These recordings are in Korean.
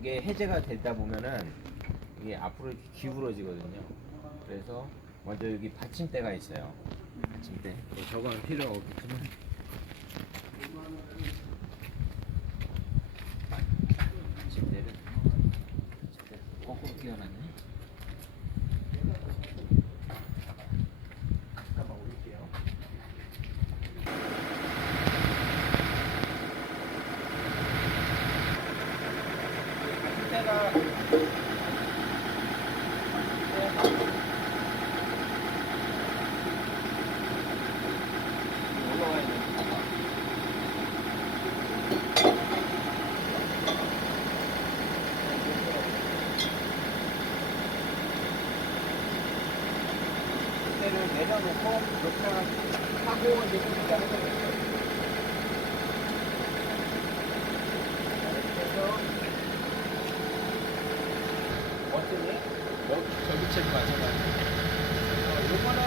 이게 해제가 되다 보면은 이게 앞으로 이렇게 기울어지거든요. 그래서 먼저 여기 받침대가 있어요. 받침대. 저거는 필요 없겠지만 받침대를 거꾸로 끼워놨네. 잠깐만 올릴게요. 받침대가 올라와야 되니까. 때를 내려놓고 이렇게 하고 이제 이렇게 하는 거예요. 그래서 버튼이 전기체도 마찬가지. 요거는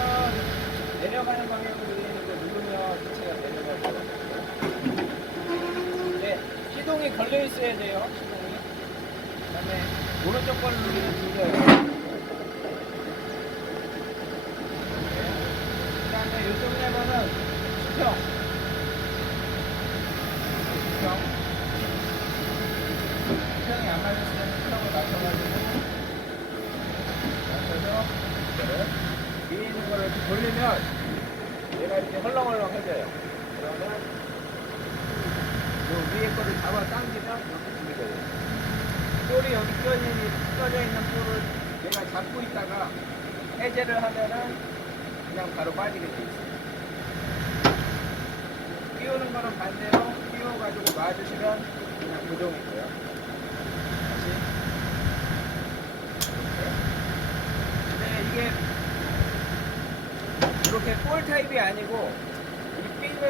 내려가는 방향으로 되어 있는 거 누르면 기체가 내려가고. 근데 시동이 걸려 있어야 돼요. 시동이. 그다음에 오른쪽 걸 누르면 줄여요. 그다음에 요즘에는 수평. 수평이 안 맞았으면 수평을 맞춰서 이거를 위에 있는 거를 이렇게 돌리면 얘가 이렇게 헐렁헐렁해져요. 그러면 요 위에 거를 잡아 당기면 이렇게 들리거든요. 볼이 여기 껴져 있는 볼을 얘가 잡고 있다가 해제를 하면은 그냥 바로 빠지게 돼 있어요. 끼우는 거는 반대로 끼워가지고 놔주시면 그냥 고정이고요. 다시 이렇게. 근데 이게 이렇게 볼 타입이 아니고 이 핀을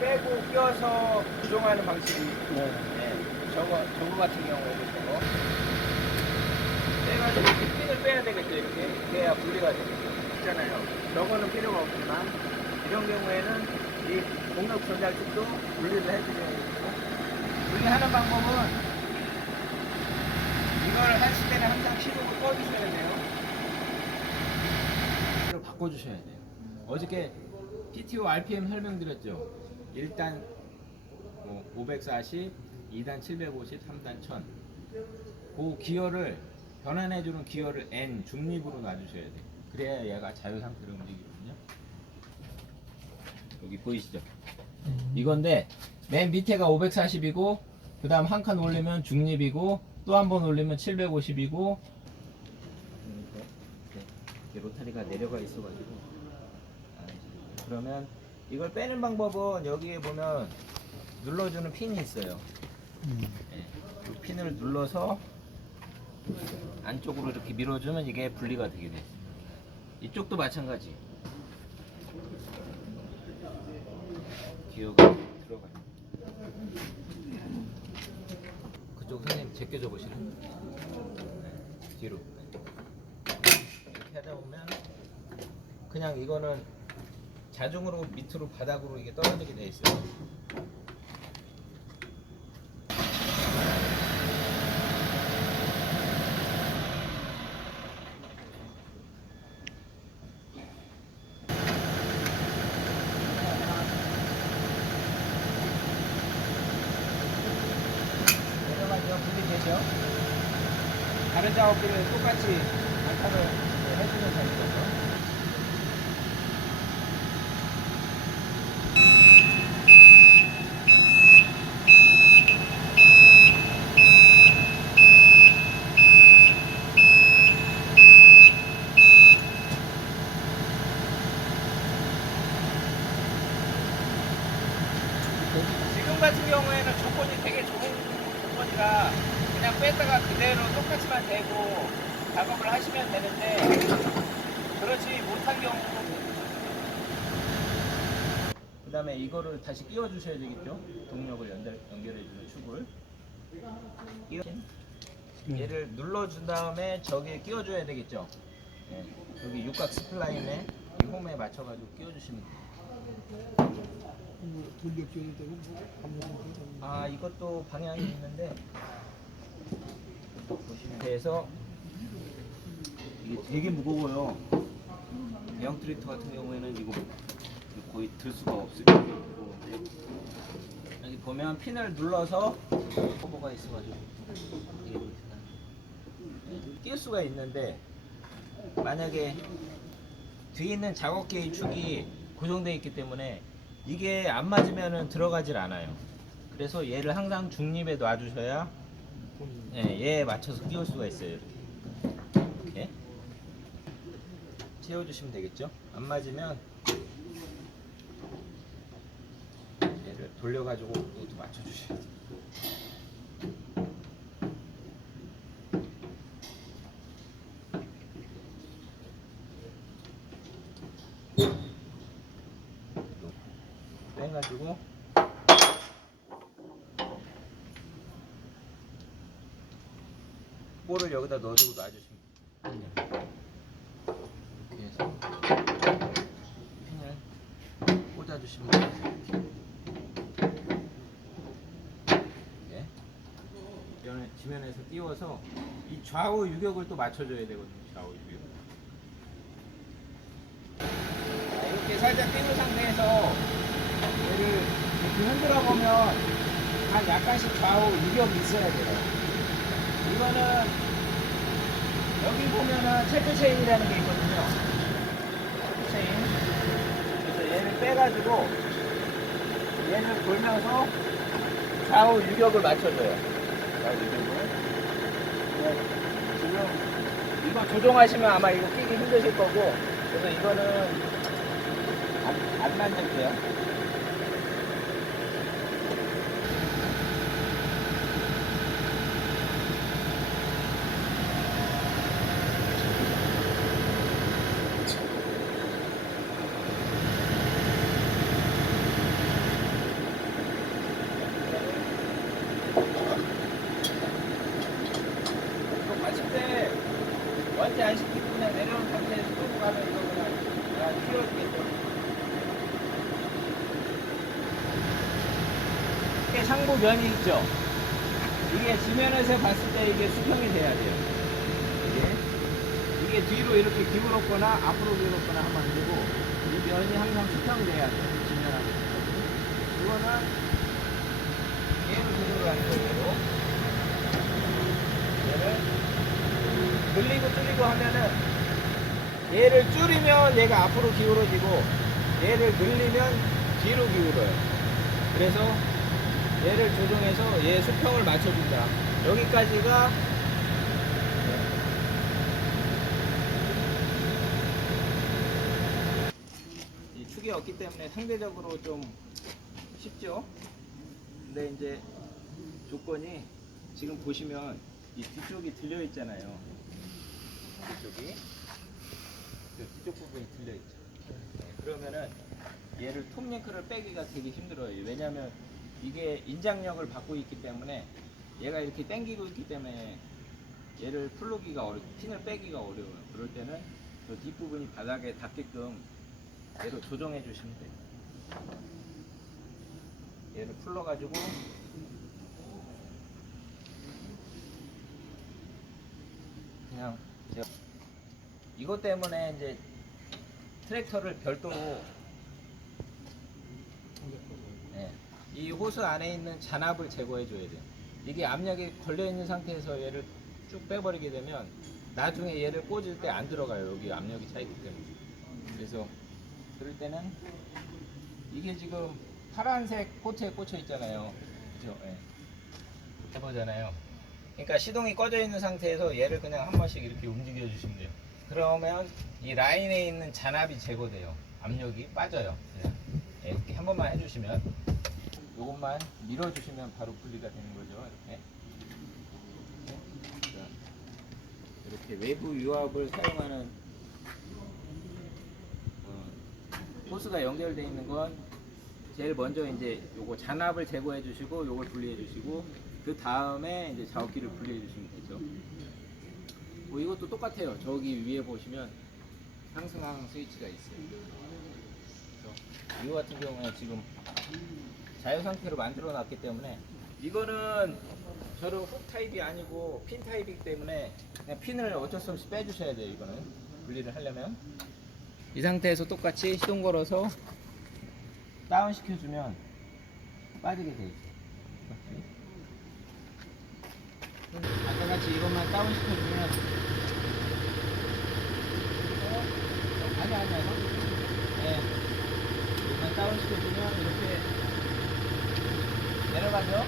빼고 껴서 조정하는 방식이 저거 같은 경우에는 저거 빼가지고 이렇게 핀을 빼야 되겠죠. 이렇게 그래야 분리가 되잖아요. 저거는 필요가 없지만 이런 경우에는 이 공력 전달축도 분리를 해주셔야 되고, 분리하는 방법은 이걸 하실 때는 항상 시동을 꺼주셔야 돼요. 이걸 바꿔주셔야 돼요. 어저께 PTO RPM 설명드렸죠. 1단 540, 2단 750, 3단 1000. 그 기어를 변환해주는 기어를 N 중립으로 놔주셔야 돼요. 그래야 얘가 자유 상태로 움직이거든요. 여기 보이시죠? 이건데 맨 밑에가 540이고 그 다음 한 칸 올리면 중립이고 또 한 번 올리면 750이고 이렇게 로타리가 내려가 있어가지고 그러면 이걸 빼는 방법은 여기에 보면 눌러주는 핀이 있어요. 이 핀을 눌러서 안쪽으로 이렇게 밀어주면 이게 분리가 되게 돼요. 이쪽도 마찬가지. 기어가 들어가요. 그쪽 선생님 제껴줘 보시래. 뒤로. 이렇게 하다 보면 그냥 이거는 자동으로 밑으로 바닥으로 이게 떨어지게 돼 있어요. 분리되죠? 다른 작업들은 똑같이 안타를 해주면 되는 거죠. 지금 같은 경우에는 조건이 되게 좋은 조건이라 그냥 뺐다가 그대로 똑같이만 대고 작업을 하시면 되는데 그렇지 못한 경우 그 다음에 이거를 다시 끼워 주셔야 되겠죠. 동력을 연결해주는 축을 얘를 눌러준 다음에 저기에 끼워줘야 되겠죠. 네. 여기 육각 스플라인에 이 홈에 맞춰가지고 끼워주시면 돼요. 돌려 끼워도 되고 뭐 아무거나 아 이것도 방향이 있는데 상태에서 이게 되게 무거워요. 대형 트랙터 같은 경우에는 이거 거의 들 수가 없을 정도로 무거운데, 여기 보면 핀을 눌러서 커버가 있어가지고 이게 낄 수가 있는데, 만약에 뒤에 있는 작업기의 축이 고정되어 있기 때문에 이게 안 맞으면 들어가질 않아요. 그래서 얘를 항상 중립에 놔주셔야 얘에 맞춰서 끼울 수가 있어요. 이렇게 채워주시면 되겠죠. 안 맞으면 얘를 돌려가지고 이것도 맞춰주셔야 돼요. 빼가지고 볼을 여기다 넣어주고 놔주시면 돼요. 이렇게 해서 핀을 꽂아주시면 돼요. 이렇게 지면에서 띄워서 이 좌우 유격을 또 맞춰줘야 되거든요. 좌우 유격. 이렇게 살짝 띄운 상태에서 얘를 이렇게 흔들어 보면 한 약간씩 좌우 유격이 있어야 돼요. 이거는 여기 보면은 체크 체인이라는 게 있거든요. 체크 체인. 그래서 얘를 빼가지고 얘를 돌면서 좌우 유격을 맞춰줘요. 좌우 유격을. 지금 이거 조종하시면 아마 이거 끼기 힘드실 거고, 그래서 이거는 안 만들게요. 완전 안 시키고 그냥 내려온 상태에서 끌고 가면 이거 그냥 휘어지겠죠. 이게 상부면이 있죠. 이게 지면에서 봤을 때 이게 수평이 돼야 돼요. 이게 뒤로 이렇게 기울었거나 앞으로 기울었거나 하면 안 되고, 이 면이 항상 수평돼야 돼요. 지면하고. 이거는 얘를 조절을 하는 거예요. 얘를 늘리고 줄이고 하면은, 얘를 줄이면 얘가 앞으로 기울어지고 얘를 늘리면 뒤로 기울어요. 그래서 얘를 조정해서 얘 수평을 맞춰준다. 여기까지가 이 축이 없기 때문에 상대적으로 좀 쉽죠. 근데 이제 조건이 지금 보시면 이 뒤쪽이 들려 있잖아요. 뒤쪽 부분이 들려있죠. 그러면은 얘를 톱링크를 빼기가 되게 힘들어요. 왜냐면 이게 인장력을 받고 있기 때문에 얘가 이렇게 당기고 있기 때문에 얘를 풀르기가 핀을 빼기가 어려워요. 그럴 때는 저 뒷부분이 바닥에 닿게끔 얘를 조정해 주시면 돼요. 얘를 풀러가지고 그냥 제가 이것 때문에 이제 트랙터를 별도로 이 호스 안에 있는 잔압을 제거해 줘야 돼요. 이게 압력이 걸려 있는 상태에서 얘를 쭉 빼버리게 되면 나중에 얘를 꽂을 때 안 들어가요. 여기 압력이 차 있기 때문에. 그래서 그럴 때는 이게 지금 파란색 포트에 꽂혀 있잖아요. 그죠? 해보잖아요. 그러니까 시동이 꺼져 있는 상태에서 얘를 그냥 한 번씩 이렇게 움직여 주시면 돼요. 그러면 이 라인에 있는 잔압이 제거돼요. 압력이 빠져요. 이렇게 한 번만 해주시면, 요것만 밀어주시면 바로 분리가 되는 거죠. 이렇게 외부 유압을 사용하는 호스가 연결되어 있는 건 제일 먼저 이제 요거 잔압을 제거해 주시고 요걸 분리해 주시고, 그 다음에 이제 작업기를 분리해 주시면 되죠. 뭐 이것도 똑같아요. 저기 위에 보시면 상승하는 스위치가 있어요. 이거 같은 경우에 지금 자유 상태로 만들어 놨기 때문에, 이거는 저는 훅 타입이 아니고 핀 타입이기 때문에 그냥 핀을 어쩔 수 없이 빼주셔야 돼요. 이거는 분리를 하려면 이 상태에서 똑같이 시동 걸어서 다운 시켜주면 빠지게 돼 있어요. 아까같이 이것만 다운 시켜주면 아니야 네. 이것만 다운 시켜주면 이렇게 내려가죠.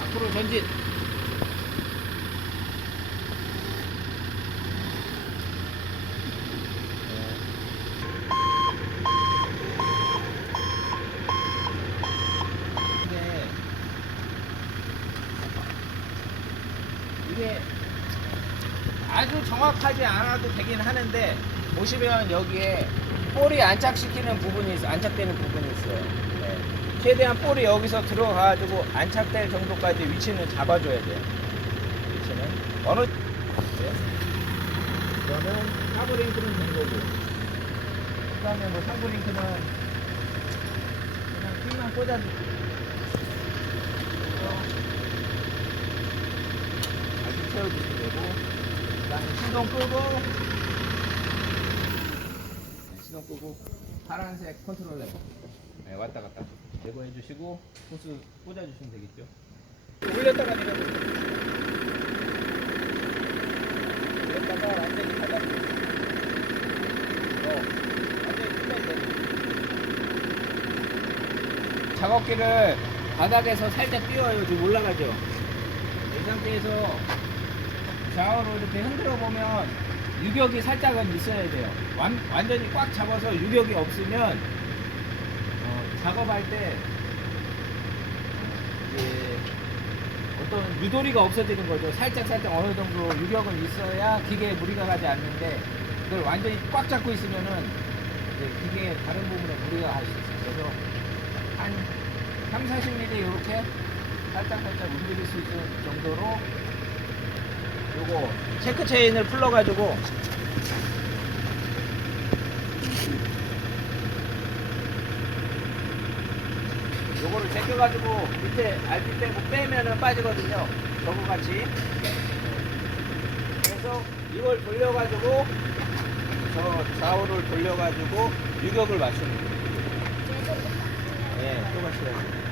앞으로 전진. 이게 아주 정확하지 않아도 되긴 하는데 보시면 여기에 볼이 안착시키는 부분이 있어요. 안착되는 부분이 있어요. 네. 최대한 볼이 여기서 들어가가지고 안착될 정도까지 위치는 잡아줘야 돼요. 위치는 어느 네. 이거는 사브링크는 된 거고, 그 다음에 뭐 상브링크는 그냥 핀만 꽂아주고 채워주시면 되고, 그 다음에 시동 끄고, 네, 시동 끄고 파란색 컨트롤 레버, 네, 왔다 갔다 레버 해주시고 호스 꽂아주시면 되겠죠. 올렸다가 내려보세요. 올렸다가 완전히 닫아주세요. 완전히 풀면 돼요. 작업기를 바닥에서 살짝 띄워요. 지금 올라가죠. 이 상태에서 좌우로 이렇게 흔들어 보면 유격이 살짝은 있어야 돼요. 완전히 꽉 잡아서 유격이 없으면 작업할 때 이제 어떤 유도리가 없어지는 거죠. 살짝 어느 정도 유격은 있어야 기계에 무리가 가지 않는데, 그걸 완전히 꽉 잡고 있으면은 이제 기계의 다른 부분에 무리가 갈 수 있어요. 그래서 한 30-40mm 이렇게 살짝 움직일 수 있는 정도로 요거 체크 체인을 풀러가지고 요거를 제껴가지고 밑에 RP 빼고 빼면은 빠지거든요. 저거 같이. 그래서 이걸 돌려가지고 저 좌우를 돌려가지고 유격을 맞추는 거예요. 예, 똑같이 해야죠.